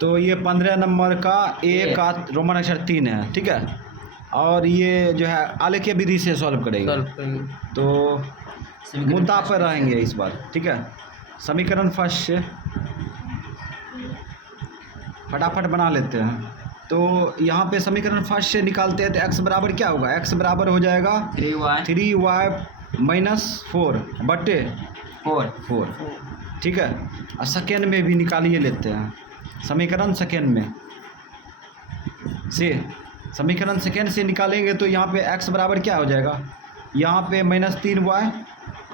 तो ये 15 नंबर का ए का रोमन अक्षर 3 है, ठीक है। और ये जो है आलेखीय विधि से सॉल्व करेंगे। तो मुद्दा पर रहेंगे इस बार, ठीक है। समीकरण फर्स्ट से फटाफट बना लेते हैं। तो यहाँ पे समीकरण फर्स्ट से निकालते हैं तो x बराबर क्या होगा, x बराबर हो जाएगा 3y माइनस 4 बटे 4, ठीक है। और सेकेंड में भी निकालिए लेते हैं समीकरण सेकेंड में से, समीकरण सेकेंड से निकालेंगे तो यहाँ पे x बराबर क्या हो जाएगा, यहाँ पे -3y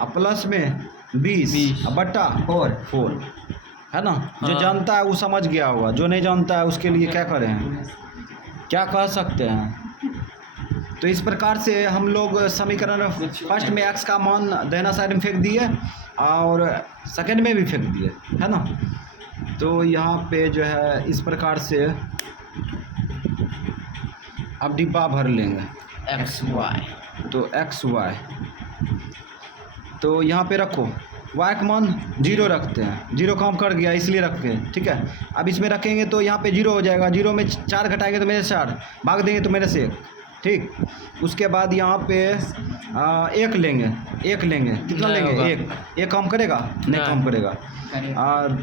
और प्लस में 20 बट्टा 4 है ना। हाँ। जो जानता है वो समझ गया होगा, जो नहीं जानता है उसके लिए क्या करें, क्या कह सकते हैं। तो इस प्रकार से हम लोग समीकरण फर्स्ट में x का मान दाहिना साइड में फेंक दिए और सेकंड में भी फेंक दिए, है ना। तो यहाँ पे जो है इस प्रकार से अब डिब्बा भर लेंगे xy। तो xy तो यहाँ पे रखो, y का मान 0 रखते हैं, 0 काम कर गया इसलिए रखे, ठीक है। अब इसमें रखेंगे तो यहाँ पे 0 हो जाएगा, 0 में 4 घटाएंगे तो मेरे 4, भाग देंगे तो मेरे से 1, ठीक। उसके बाद यहाँ पे 1 लेंगे, कितना लेंगे, 1 काम करेगा, नहीं काम करेगा। और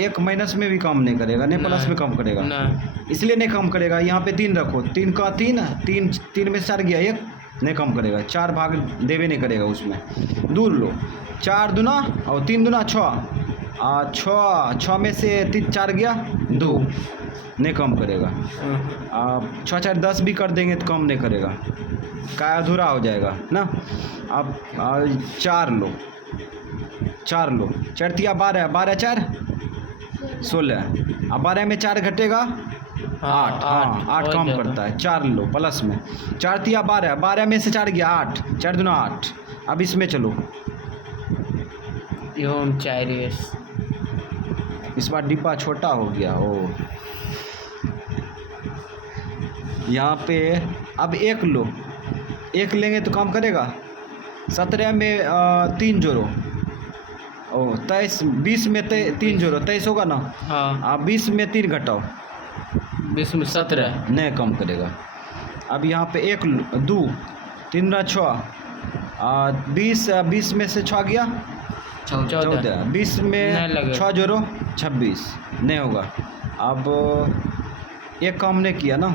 1 माइनस में भी काम नहीं करेगा, नहीं प्लस में काम करेगा, इसलिए नहीं काम करेगा। यहाँ पे 3 रखो, 3 का 3 में 4 गया, 1 नहीं कम करेगा, 4 भाग देवे नहीं करेगा उसमें, दूर लो। 4 दूना और 3 दूना 6, 6 में से 4 गया 2, नहीं कम करेगा। 6 4 10 भी कर देंगे तो कम नहीं करेगा, का अधूरा हो जाएगा ना। अब 4 लो, 4 12, 12 4 16, अब 12 में 4 घटेगा 8, हाँ 8 कम करता है। 4 लो प्लस में, 4 तिया 12, 12 में से 4 गया 8, 4 दूना 8। अब इसमें चलो, इस बार डिब्बा छोटा हो गया। ओ यहाँ पे अब 1 लो, 1 लेंगे तो काम करेगा। 17 में 3 जोड़ो, 23, 20 में 3 जोड़ो 23 होगा ना। हाँ 20 में 3 घटाओ, 20 में 17, नहीं कम करेगा। अब यहाँ पे 1 2 3 6, 20 में से 6 गया 14, 20 में 6 जोड़ो 26, नहीं होगा। अब 1 काम नहीं किया ना,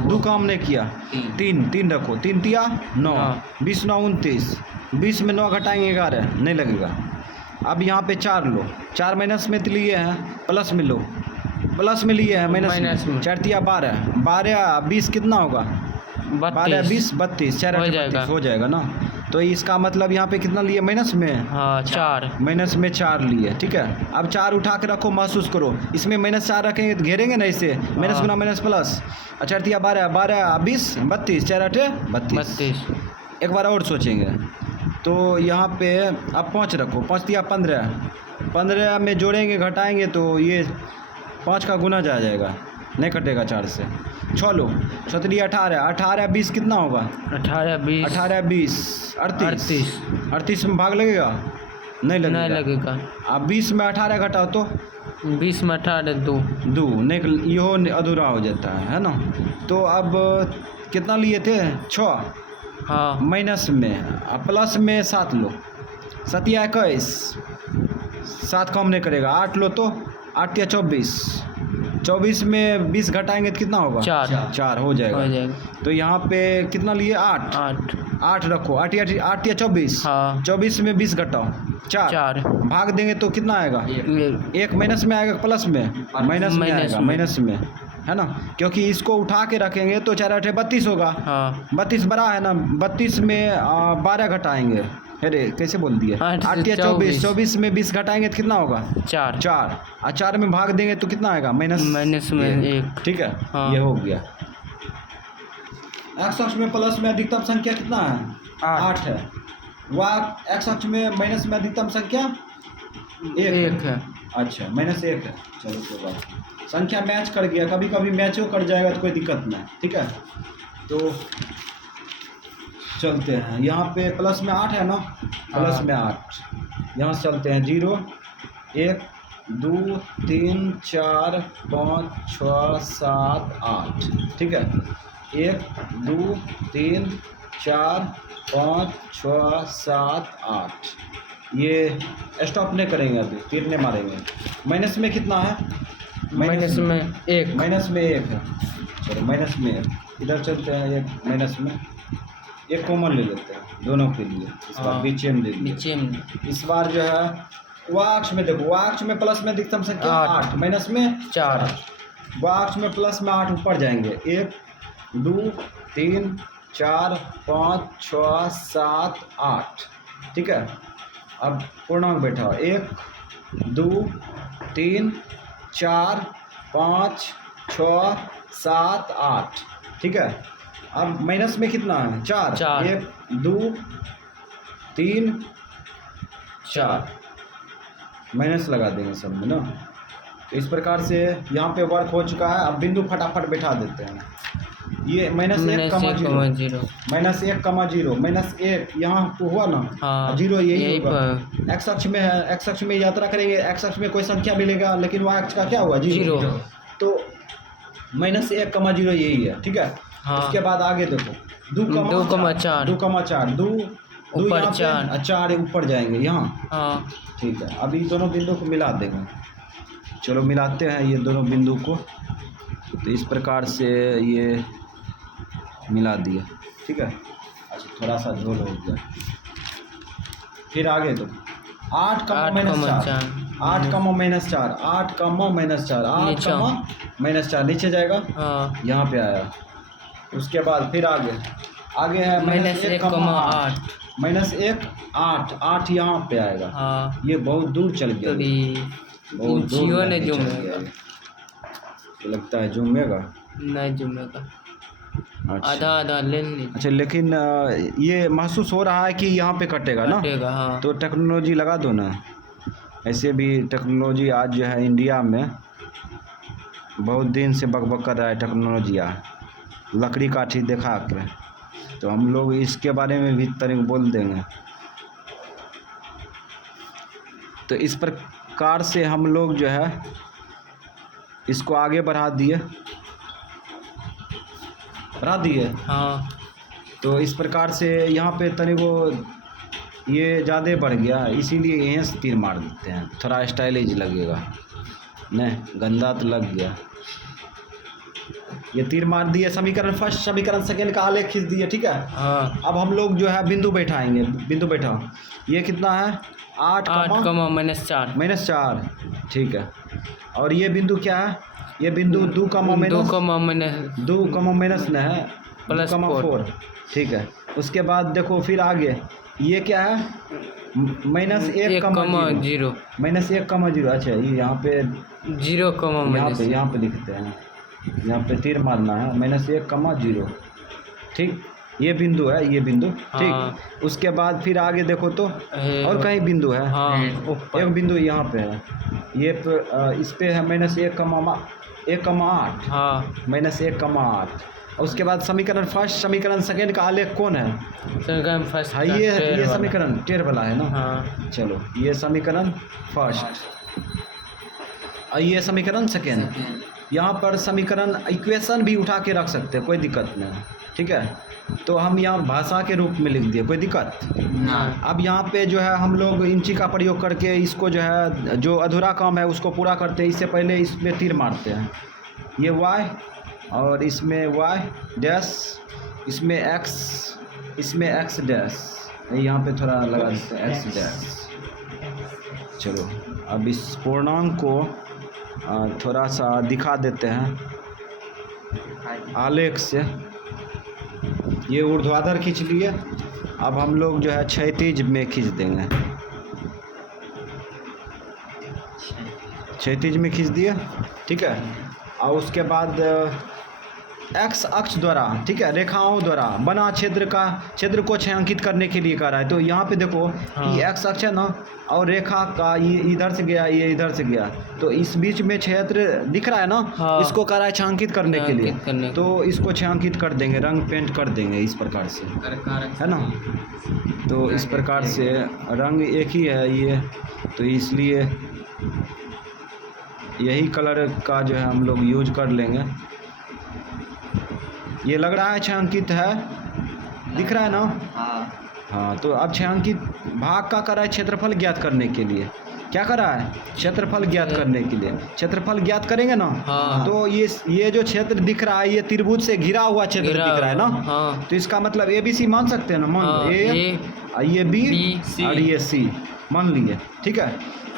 2 काम नहीं किया, 3 रखो, 3 तिया 9, 20 9 29, 20 में 9 घटाएंगे 11, नहीं लगेगा। अब यहाँ पे 4 लो, 4 माइनस में लिए हैं, प्लस में लो, प्लस में लिए हैं माइनस में, 4 तिया 12, 12 20 कितना होगा, 12 20 32, 4 32 हो जाएगा ना। तो इसका मतलब यहाँ पे कितना लिए माइनस में, हाँ 4, माइनस में 4 लिए, ठीक है। अब 4 उठा के रखो, महसूस करो, इसमें -4 रखेंगे तो घेरेंगे ना इसे, माइनस गुना माइनस प्लस। 4 तिया 12, 12 20 32, 4 8 32। एक बार और सोचेंगे तो यहाँ पे अब 5 रखो, 5 तिया 15, 15 में जोड़ेंगे घटाएंगे तो ये 5 का गुना जा जाएगा, नहीं कटेगा 4 से। 6 लो, 17 18, 18 20 कितना होगा, 18 20 38 में भाग लगेगा, नहीं लगेगा। अब 20 में 18 घटाओ तो 20 में 18 2, नहीं यो अधूरा हो जाता है ना। तो अब कितना लिए थे, 6, हाँ माइनस में, प्लस में 7 लो, 7 या 21, 7 कम नहीं करेगा, 8 लो तो 8 या 24, 24 में 20 घटाएंगे तो कितना होगा, 4 हो जाएगा। तो यहाँ पे कितना लिए, 8 रखो, 8 या 24, हाँ 24 में 20 घटाओ 4, भाग देंगे तो कितना आएगा, 1 माइनस में आएगा, प्लस में माइनस में आएगा, माइनस में, है ना। क्योंकि इसको उठा के रखेंगे तो 4 8 32 होगा, हाँ 32 बड़ा है ना, 32 में 12 घटाएंगे, अरे कैसे बोल दिए, 8 या 24, 24 में 20 घटाएंगे तो कितना होगा, 4 और 4 में भाग देंगे तो कितना आएगा, माइनस में 1, ठीक है। हाँ। ये हो गया। x अक्ष में प्लस में अधिकतम संख्या कितना है, 8 है। y x अक्ष में माइनस में अधिकतम संख्या 1 है। अच्छा -1 है, चलो कोई बात नहीं, संख्या मैच कर गया, कभी कभी मैचो कर जाएगा तो कोई दिक्कत नहीं, ठीक है। तो चलते हैं, यहाँ पे प्लस में 8 है ना, प्लस में 8, यहाँ से चलते हैं 0 1 2 3 4 5 6 7 8, ठीक है। 1 2 3 4 5 6 7 8। ये स्टॉप नहीं करेंगे, अभी तीर नहीं मारेंगे। माइनस में कितना है? माइनस में 1। माइनस में 1 है। चलो माइनस में 1, इधर चलते हैं। एक माइनस में एक कॉमन ले लेते हैं दोनों के लिए। इस बार हाँ। बीच में ले लिए। नीचे में इस बार जो है वाक्ष में देखो, वाक्ष में प्लस में अधिकतम संख्या 8, माइनस में 4। वाक्ष में प्लस में 8 ऊपर जाएंगे। 1 2 3 4 5 6 7 8, ठीक है। अब पूर्णांक बैठा 1 2 3 4 5 6 7 8, ठीक है। अब माइनस में कितना है? 4। 1 2 3 4, माइनस लगा देंगे सब में ना। तो इस प्रकार से यहाँ पे वर्क हो चुका है। अब बिंदु फटाफट बैठा देते हैं। ये -1, -0, -1, -1 यहाँ पे हुआ ना। हाँ, 0 यही होगा। एक्स अक्ष में है, एक्स अक्ष में यात्रा करेंगे, एक्स अक्ष में कोई संख्या मिलेगा, लेकिन वाई अक्ष का क्या हुआ? 0। तो -1, 0 यही है, ठीक है। हाँ। उसके बाद आगे देखो 2, 4 2 ऊपर 4 ऊपर जाएंगे यहाँ। हाँ, ठीक है। अभी दोनों बिंदु को मिला देंगे। चलो मिलाते हैं ये दोनों बिंदु को। तो इस प्रकार से ये मिला दिया, ठीक है। अच्छा थोड़ा सा झोल हो गया। फिर आगे तो 8, -4 8, -4 8, -4 नीचे जाएगा। हाँ, यहाँ पे आया। उसके बाद फिर आगे है -1, 8 8 यहाँ पे आएगा। हाँ, ये बहुत दूर चल गया, बहुत दूर ने चल जूमेगा। गया। तो लगता है जूमेगा, नहीं जूमेगा। अच्छा। आधा ले लीजिए। अच्छा, लेकिन ये महसूस हो रहा है कि यहाँ पे कटेगा ना। हाँ। तो टेक्नोलॉजी लगा दो ना। ऐसे भी टेक्नोलॉजी आज जो है इंडिया में बहुत दिन से बकबक कर रहा है टेक्नोलॉजी। लकड़ी काठी दिखा के, तो हम लोग इसके बारे में भी तनिक बोल देंगे। तो इस प्रकार से हम लोग जो है इसको आगे बढ़ा दिए। हाँ, तो इस प्रकार से यहाँ पे तनिक वो ये ज़्यादा बढ़ गया, इसीलिए यहीं से तीर मार देते हैं। थोड़ा स्टाइलिश लगेगा, नहीं गंदा तो लग गया। ये तीर मार दिए। समीकरण फर्स्ट, समीकरण सेकेंड का आलेख खींच दिए, ठीक है। हाँ। अब हम लोग जो है बिंदु बैठाएंगे। बिंदु बैठा, ये कितना है? 8, -4, ठीक है। और ये बिंदु क्या है? ये बिंदु 2, माइनस न है +4, ठीक है। उसके बाद देखो फिर आगे ये क्या है? -1, -1, अच्छा ये यहाँ पे 0, यहाँ पे लिखते हैं। यहाँ पे तीर मारना है -1, 0, ठीक। ये बिंदु है, ये बिंदु, ठीक। हाँ। उसके बाद फिर आगे देखो तो और कहीं बिंदु है। हाँ, एक बिंदु यहाँ पे है। ये इस पे है -1, 8, हाँ, -1, 8। उसके बाद समीकरण फर्स्ट, समीकरण सेकेंड का आलेख कौन है? फर्स्ट। हाँ, ये समीकरण टेढ़ वाला है ना। हाँ। चलो ये समीकरण फर्स्ट और ये समीकरण सेकेंड। यहाँ पर समीकरण इक्वेशन भी उठा के रख सकते हैं, कोई दिक्कत नहीं, ठीक है। तो हम यहाँ भाषा के रूप में लिख दिए, कोई दिक्कत ना। अब यहाँ पे जो है हम लोग इंची का प्रयोग करके इसको जो है जो अधूरा काम है उसको पूरा करते हैं। इससे पहले इसमें तीर मारते हैं। ये y और इसमें y डैश, इसमें x, इसमें x डैश, यहाँ पे थोड़ा लगा देते हैं x डैश। चलो अब इस पूर्णांक को थोड़ा सा दिखा देते हैं आलेख से। ये ऊर्ध्वाधर खींच लिए। अब हम लोग जो है क्षैतिज में खींच देंगे। क्षैतिज में खींच दिए, ठीक है। और उसके बाद एक्स अक्ष द्वारा, ठीक है, रेखाओं द्वारा बना क्षेत्र को छायांकित करने के लिए कह रहा है। तो यहाँ पे देखो ये एक्स अक्ष है ना, और रेखा का ये इधर से गया, ये इधर से गया, तो इस बीच में क्षेत्र दिख रहा है ना। हाँ। इसको कह रहा है छायांकित करने के लिए। तो इसको छायांकित कर देंगे, रंग पेंट कर देंगे इस प्रकार से, है ना। तो इस प्रकार से रंग एक ही है ये, तो इसलिए यही कलर का जो है हम लोग यूज कर लेंगे। ये लग रहा है 6 अंकित है, दिख रहा है ना? हाँ, तो अब 6 अंकित भाग का कर रहा है क्षेत्रफल ज्ञात करने के लिए। क्या कर रहा है? क्षेत्रफल ज्ञात करने के लिए। क्षेत्रफल ज्ञात करेंगे ना, तो ये जो क्षेत्र दिख रहा है, ये त्रिभुज से घिरा हुआ क्षेत्र दिख रहा है ना। तो इसका मतलब ABC मान सकते हैं ना, मान ए, ये B और ये C मान लिए, ठीक है।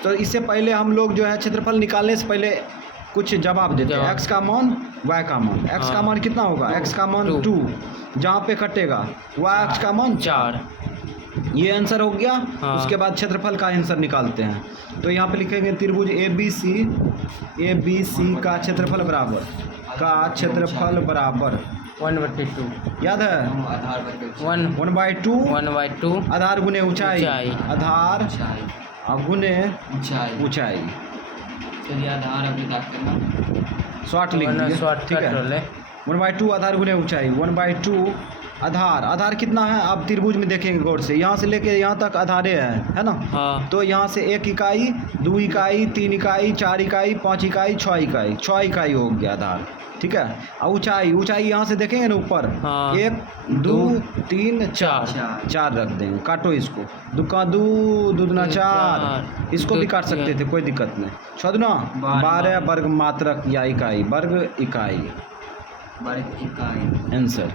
तो इससे पहले हम लोग जो है क्षेत्रफल निकालने से पहले कुछ जवाब देते हैं। x का मान, y का मान। x का मान कितना होगा? x का मान 2, जहाँ पे कटेगा y का मान 4। ये आंसर हो गया। उसके बाद क्षेत्रफल का आंसर निकालते हैं। तो यहाँ पे लिखेंगे त्रिभुज ABC का क्षेत्रफल बराबर 1/2 याद है? 1/2 आधार गुने ऊंचाई, आधार गुने ऊंचाई। चलिए आधार अभी करना, शॉर्ट लिख दिए, ठीक है। 1/2 आधार गुने ऊंचाई, 1/2 आधार कितना है? आप त्रिभुज में देखेंगे गौर से, यहाँ से लेके यहाँ तक आधारे है ना। तो यहाँ से 1 इकाई, 2 इकाई, 3 इकाई, 4 इकाई, 5 इकाई, 6 इकाई, 6 इकाई हो गया आधार, ठीक है। और ऊंचाई यहाँ से देखेंगे ना ऊपर, 1 2 3 4 रख देंगे। काटो इसको, 2 का 2 दूना 4, इसको भी काट सकते थे, कोई दिक्कत नहीं। 6 दूना 12 वर्ग मात्रक या इकाई, वर्ग इकाई आंसर।